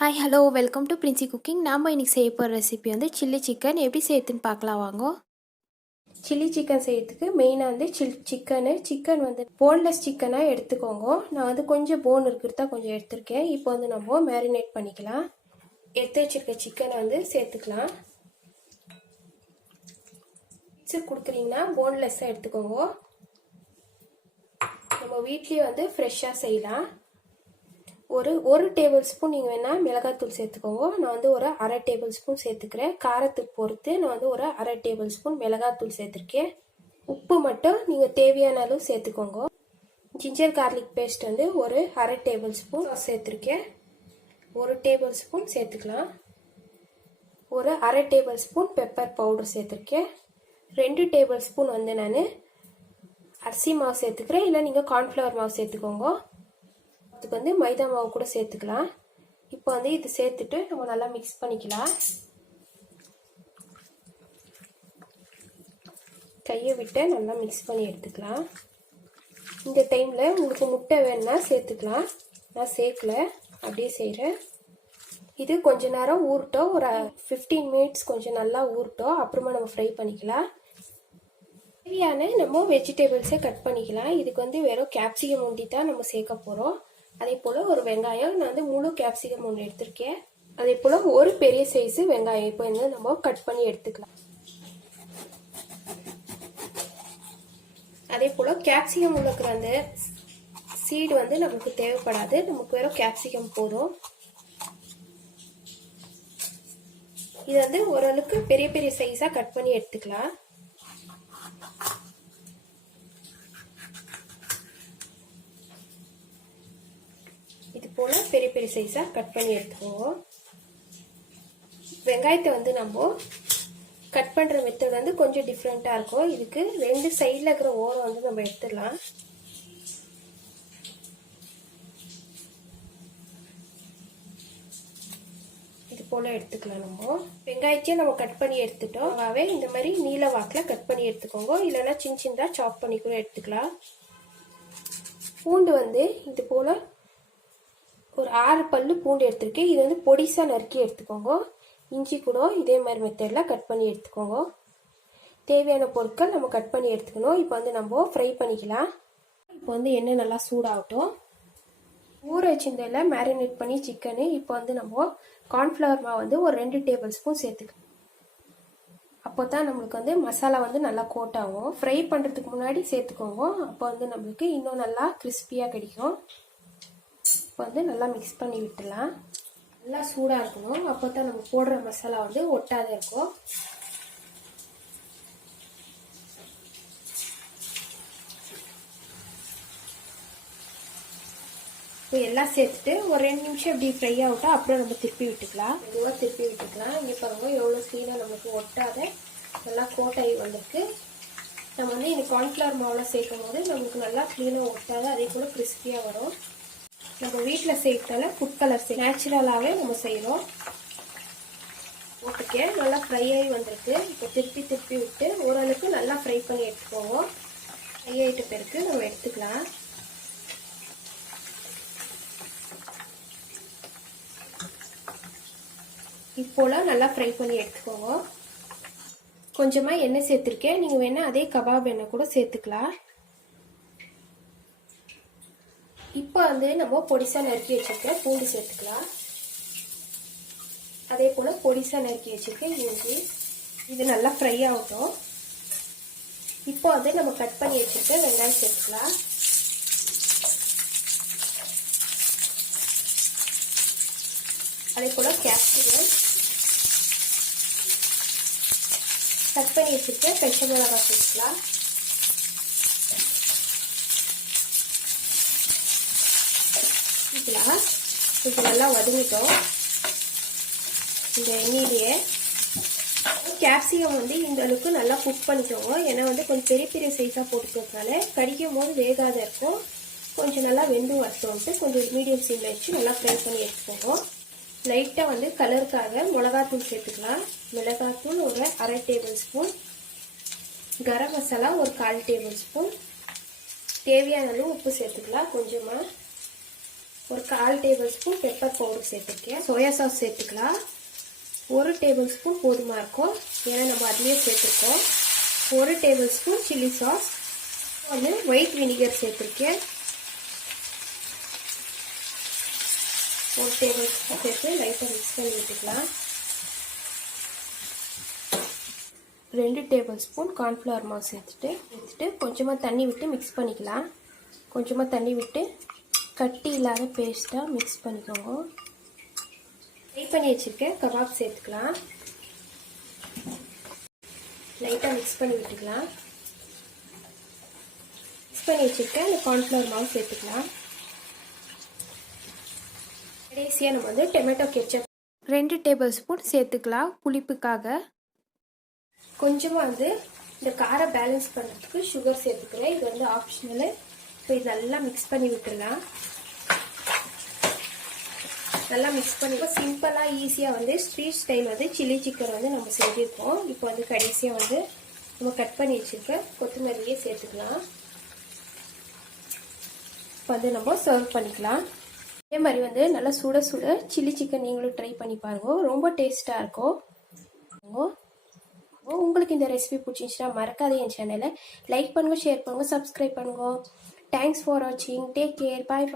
Hi hello welcome to Princy cooking. நாம் இன்றைக்கி செய்ய போகிற ரெசிபி வந்து சில்லி சிக்கன். எப்படி செய்யறதுன்னு பார்க்கலாம் வாங்க. சில்லி சிக்கன் செய்யறதுக்கு மெயினாக வந்து சிக்கன் வந்து போன்லெஸ் சிக்கனாக எடுத்துக்கோங்க. நான் வந்து கொஞ்சம் போன் இருக்கிறதா கொஞ்சம் எடுத்திருக்கேன். இப்போ வந்து நம்ம மேரினேட் பண்ணிக்கலாம். எடுத்து வச்சிருக்க சிக்கனை வந்து சேர்த்துக்கலாம். கொடுக்குறீங்கன்னா போன்லெஸ்ஸாக எடுத்துக்கோங்க. நம்ம வீட்லேயே வந்து ஃப்ரெஷ்ஷாக செய்யலாம். ஒரு டேபிள் ஸ்பூன் நீங்கள் வேணால் மிளகாத்தூள் சேர்த்துக்கோங்க. நான் வந்து ஒரு அரை டேபிள் ஸ்பூன் சேர்த்துக்கிறேன். காரத்துக்கு பொறுத்து நான் வந்து ஒரு அரை டேபிள் ஸ்பூன் மிளகாத்தூள் சேர்த்துருக்கேன். உப்பு மட்டும் நீங்கள் தேவையான அளவு சேர்த்துக்கோங்க. ஜிஞ்சர் கார்லிக் பேஸ்ட் வந்து ஒரு அரை டேபிள் ஸ்பூன் சேர்த்துருக்கேன். ஒரு டேபிள் ஸ்பூன் சேர்த்துக்கலாம். ஒரு அரை டேபிள் ஸ்பூன் பெப்பர் பவுடர் சேர்த்துருக்கேன். 2 டேபிள் ஸ்பூன் வந்து நான் அரிசி மாவு சேர்த்துக்கிறேன். இல்லை நீங்கள் கார்ன்ஃப்ளவர் மாவு சேர்த்துக்கோங்க. அதுக்கு வந்து மைதா மாவு கூட சேர்த்துக்கலாம். இப்போ வந்து இது சேர்த்துட்டு நம்ம நல்லா மிக்ஸ் பண்ணிக்கலாம். கையை விட்டு நல்லா மிக்ஸ் பண்ணி எடுத்துக்கலாம். இந்த டைமில் உங்களுக்கு முட்டை வேணுன்னா சேர்த்துக்கலாம். நான் சேர்க்கல, அப்படியே செய்கிறேன். இது கொஞ்ச நேரம் ஊறட்டும். ஒரு 15 மினிட்ஸ் கொஞ்சம் நல்லா ஊறட்டும். அப்புறமா நம்ம ஃப்ரை பண்ணிக்கலாம். தேவையான நம்ம வெஜிடபிள்ஸை கட் பண்ணிக்கலாம். இதுக்கு வந்து வெறும் கேப்சிகம் ஒண்டி தான் நம்ம சேர்க்க போகிறோம். அதே போல் ஒரு வெங்காயம், நான் வந்து முழு கேப்சிகம் ஒன்று எடுத்திருக்கேன். அதே போல் ஒரு பெரிய சைஸு வெங்காயம் இப்போ வந்து நம்ம கட் பண்ணி எடுத்துக்கலாம். அதே போல் கேப்சிகம் உள்ளக்கிற அந்த சீடு வந்து நமக்கு தேவைப்படாது. நமக்கு வெறும் கேப்சிகம் போதும். இது வந்து ஓரளவுக்கு பெரிய பெரிய சைஸாக கட் பண்ணி எடுத்துக்கலாம். இது போல பெரிய பெரிய சைஸா கட் பண்ணி எடுத்துக்கோங்க. வெங்காயத்தை வந்து நம்ம கட் பண்ற மெத்தட் வந்து கொஞ்சம் டிஃப்ரெண்டா இருக்கும். இதுக்கு 2 சைடுல இருக்கிற ஓரம் வந்து நம்ம எடுத்துடலாம். இது போல எடுத்துக்கலாம். நம்ம வெங்காயத்தையும் நம்ம கட் பண்ணி எடுத்துட்டோம். இந்த மாதிரி நீல வாக்கில் கட் பண்ணி எடுத்துக்கோங்க. இல்லைன்னா சின்ன சின்னதா சாப் பண்ணி கூட எடுத்துக்கலாம். பூண்டு வந்து இது போல ஒரு 6 பல்லு பூண்டு எடுத்திருக்கேன். இது வந்து பொடிசா நறுக்கி எடுத்துக்கோங்க. இஞ்சி கூட இதே மாதிரி மெத்தட்ல கட் பண்ணி எடுத்துக்கோங்க. தேவையான பொருட்கள் நம்ம கட் பண்ணி எடுத்துக்கணும். இப்போ வந்து நம்ம ஃப்ரை பண்ணிக்கலாம். இப்போ வந்து எண்ணெய் நல்லா சூடாகட்டும். ஊற வச்சிருந்ததில்ல மேரினேட் பண்ணி சிக்கனு. இப்போ வந்து நம்ம கார்ன்ஃப்ளவர் மாவு வந்து ஒரு 2 டேபிள் ஸ்பூன் சேர்த்துக்கலாம். அப்போ தான் நம்மளுக்கு வந்து மசாலா வந்து நல்லா கோட் ஆகும். ஃப்ரை பண்ணுறதுக்கு முன்னாடி சேர்த்துக்கோங்க. அப்போ வந்து நம்மளுக்கு இன்னும் நல்லா கிறிஸ்பியாக கிடைக்கும். இப்போ வந்து நல்லா மிக்ஸ் பண்ணி விட்டுலாம். நல்லா சூடாக இருக்கணும். அப்போ தான் நம்ம போடுற மசாலா வந்து ஒட்டாத இருக்கும். இப்போ எல்லாம் சேர்த்துட்டு ஒரு 2 நிமிஷம் இப்படி ஃப்ரை ஆகட்டும். அப்புறம் நம்ம திருப்பி விட்டுக்கலாம். மெதுவாக திருப்பி விட்டுக்கலாம். இங்கே பாருங்க எவ்வளோ க்ளீனாக நமக்கு ஒட்டாத நல்லா கோட்டாகி வந்திருக்கு. நம்ம வந்து இந்த கார்ன்ஃப்ளவர் மாவில் சேர்க்கும் போது நமக்கு நல்லா க்ளீனாக ஒட்டாத, அதே போல் கிறிஸ்பியாக வரும். நம்ம வீட்டில் செய்யறதால ஃபுட் கலர் நேச்சுரலாகவே நம்ம செய்கிறோம். ஓகே, நல்லா ஃப்ரை ஆகி வந்திருக்கு. இப்போ திருப்பி விட்டு ஓரளவுக்கு நல்லா ஃப்ரை பண்ணி எடுத்துக்கோங்க. ஃப்ரை ஆகிட்ட பிறகு நம்ம எடுத்துக்கலாம். இப்போலாம் நல்லா ஃப்ரை பண்ணி எடுத்துக்கோங்க. கொஞ்சமாக எண்ணெய் சேர்த்துருக்கேன். நீங்கள் வேணால் அதே கபாப் எண்ணெய் கூட சேர்த்துக்கலாம். இப்போ வந்து நம்ம பொடிசா நறுக்கி வச்சிருக்க பூண்டு சேர்த்துக்கலாம். அதே போல பொடிசா நறுக்கி வச்சிருக்க இஞ்சி. இது நல்லா ஃப்ரை ஆகட்டும். இப்போ வந்து நம்ம கட் பண்ணி வச்சிருக்க வெங்காயம் சேர்த்துக்கலாம். அதே போல கேப்சிகம், கட் பண்ணி வச்சிருக்க பச்சை மிளகாய் சேர்த்துக்கலாம். கொஞ்சம் நல்லா வதங்கிட்டோம். இந்த எண்ணெயிலேயே கேப்சிகம் வந்து இந்த அளவுக்கு நல்லா குக் பண்ணிக்கோங்க. ஏன்னா வந்து கொஞ்சம் பெரிய பெரிய சைஸாக போட்டுக்கிறதுனால கடிக்கும் போது வேகாத இருக்கும். கொஞ்சம் நல்லா வெந்து வரட்டோன்ட்டு கொஞ்சம் மீடியம் சீமில் வச்சு நல்லா ஃப்ரை பண்ணி எடுத்துக்கோங்க. லைட்டாக வந்து கலருக்காக மிளகாத்தூள் சேர்த்துக்கலாம். மிளகாத்தூள் ஒரு அரை டேபிள் ஸ்பூன், கரம் மசாலா ஒரு 1/4 டேபிள் ஸ்பூன், தேவையான அளவு உப்பு சேர்த்துக்கலாம் கொஞ்சமாக. ஒரு 1/4 டேபிள் ஸ்பூன் பெப்பர் பவுடர் சேர்த்துருக்கேன். சோயா சாஸ் சேர்த்துக்கலாம். 1 டேபிள் ஸ்பூன் போதுமா இருக்கும், ஏன்னா நம்ம அதுலேயே சேர்த்துருக்கோம். 1 டேபிள் ஸ்பூன் சில்லி சாஸ், வந்து ஒயிட் வினிகர் சேர்த்துருக்கேன். 1 டேபிள் ஸ்பூன் சேர்த்து லைட்டாக மிக்ஸ் பண்ணி விட்டுக்கலாம். 2 டேபிள் ஸ்பூன் கார்ன்ஃப்ளவர் மாவு சேர்த்துட்டு கொஞ்சமாக தண்ணி விட்டு மிக்ஸ் பண்ணிக்கலாம். கொஞ்சமாக தண்ணி விட்டு கட்டி இல்லாத பேஸ்ட்டாக மிக்ஸ் பண்ணிக்கோங்க. ஃப்ரை பண்ணி வச்சுருக்கேன் கபாப் சேர்த்துக்கலாம். லைட்டாக மிக்ஸ் பண்ணி விட்டுக்கலாம். மிக்ஸ் பண்ணி வச்சுருக்கேன் இந்த கார்ன்ஃப்ளவர் மாவு சேர்த்துக்கலாம். கடைசியாக நம்ம வந்து டொமேட்டோ கெச்சப் 2 டேபிள் ஸ்பூன் சேர்த்துக்கலாம் புளிப்புக்காக. கொஞ்சமாக வந்து இந்த காரம் பேலன்ஸ் பண்ணுறதுக்கு சுகர் சேர்த்துக்கிறேன். இது வந்து ஆப்ஷனலு. இப்போ இது நல்லா மிக்ஸ் பண்ணி விட்டுடலாம். நல்லா மிக்ஸ் பண்ணி சிம்பிளாக ஈஸியாக வந்து ஸ்ட்ரீட் ஸ்டைல் வந்து சில்லி சிக்கன் வந்து நம்ம செஞ்சுருக்கோம். இப்போ வந்து கடைசியாக வந்து நம்ம கட் பண்ணி வச்சுருக்க கொத்தமல்லியே சேர்த்துக்கலாம். இப்போ வந்து நம்ம சர்வ் பண்ணிக்கலாம். அதே மாதிரி வந்து நல்லா சுட சுட சில்லி சிக்கன் நீங்களும் ட்ரை பண்ணி பாருங்க, ரொம்ப டேஸ்ட்டாக இருக்கும். உங்களுக்கு இந்த ரெசிபி பிடிச்சிருந்துச்சுன்னா மறக்காத என் சேனலை லைக் பண்ணுங்க, ஷேர் பண்ணுங்க, சப்ஸ்கிரைப் பண்ணுங்க. தேங்க்ஸ் ஃபார் வாட்சிங். Take care. பாய்.